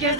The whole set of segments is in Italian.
Che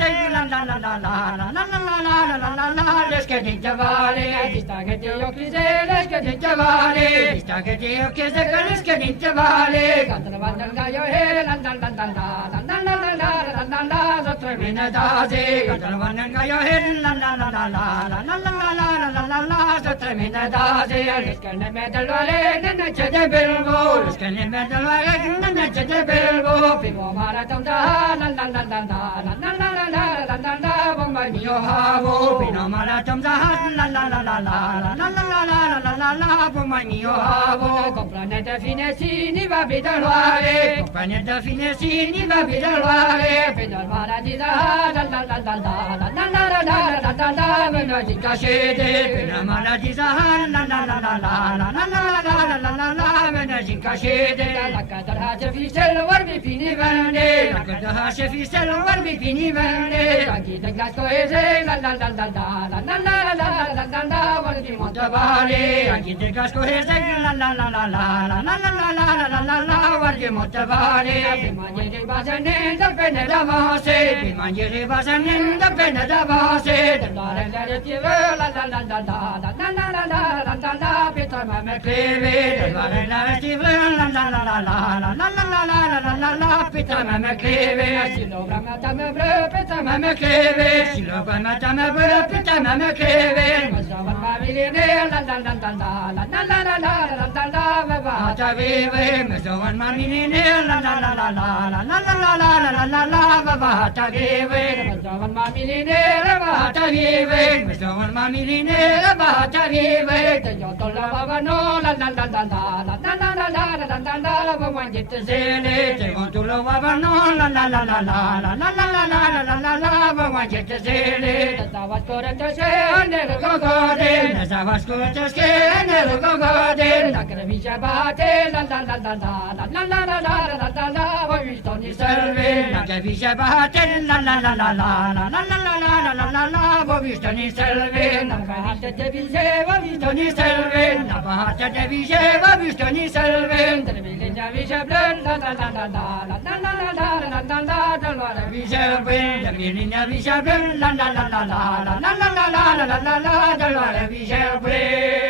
la, l'esche di giavale, vista che ti occhi se l'esche di giavale, vista che ti occhi se l'esche di giavale, cantano vanno il gaio e la la la la la la la la la la la, sotto mina dase, cantano vanno il gaio e la la la la la la la la la la la, sotto mina dase, l'esche ne mette il vale, ne c'è de belvo, l'esche ne mette il vale, ne c'è de belvo, primo maratona, la la la la la la la la la la la la, bomba mio havo, primo maratona, la la la la la la la la la la la la, bomba mio havo, compranete finesini va pedalare, compranete finesini va pedalare, pedal paradisa, la la la la la la la la la la la la, venga di cascete, pedal paradisa, la la la la la la la la la la la la, venga di cascete, la cadra se fisello varbi fini vende, la cadra se fisello varbi fini vende, anche del casco ese, la la la la la la la la la la la la, varbi montavale, anche del casco ese, la la la la la la la la la la la la, varbi montavale, prima di basane da penne da base, prima di basane da penne da base, dell'are delle tive, la la la la la la la la la la la la, pietra ma me creve, dell'are delle tive, la la la la la la la la la la la la, pietra ma me creve, si lo bramata me bre, pietra ma me creve, si lo bramata me bre, pietra ma me creve, ma sa ma viene, la la la la la la la la la la la la, va va ta vive, ma sa ma viene, la la la la la la la la la la la la, va va ta vive, ma sa ma viene, la va ta vive, ma sa ma viene, la va ta vive, te io to la va no, la la la la la la la la la la la la, va mangiate sene, te io to la va no, la la la la la la la la la la la la, va mangiate sene, te stava scorrendo se nel gogode, te stava scorrendo se nel gogode, la cremicia batte, la la la la la la la la la la la la, ho visto ni serve, la cremicia batte, la la la la la la la la la la la la, ho visto ni serve, la parte te viceva, ho visto ni serve, la parte te viceva, ho visto ni serve, te viglia viceva, la la la la la la la la la la la la, te lo viceva, la viglia viceva, la la la la la la la la la la la la la, te lo viceva.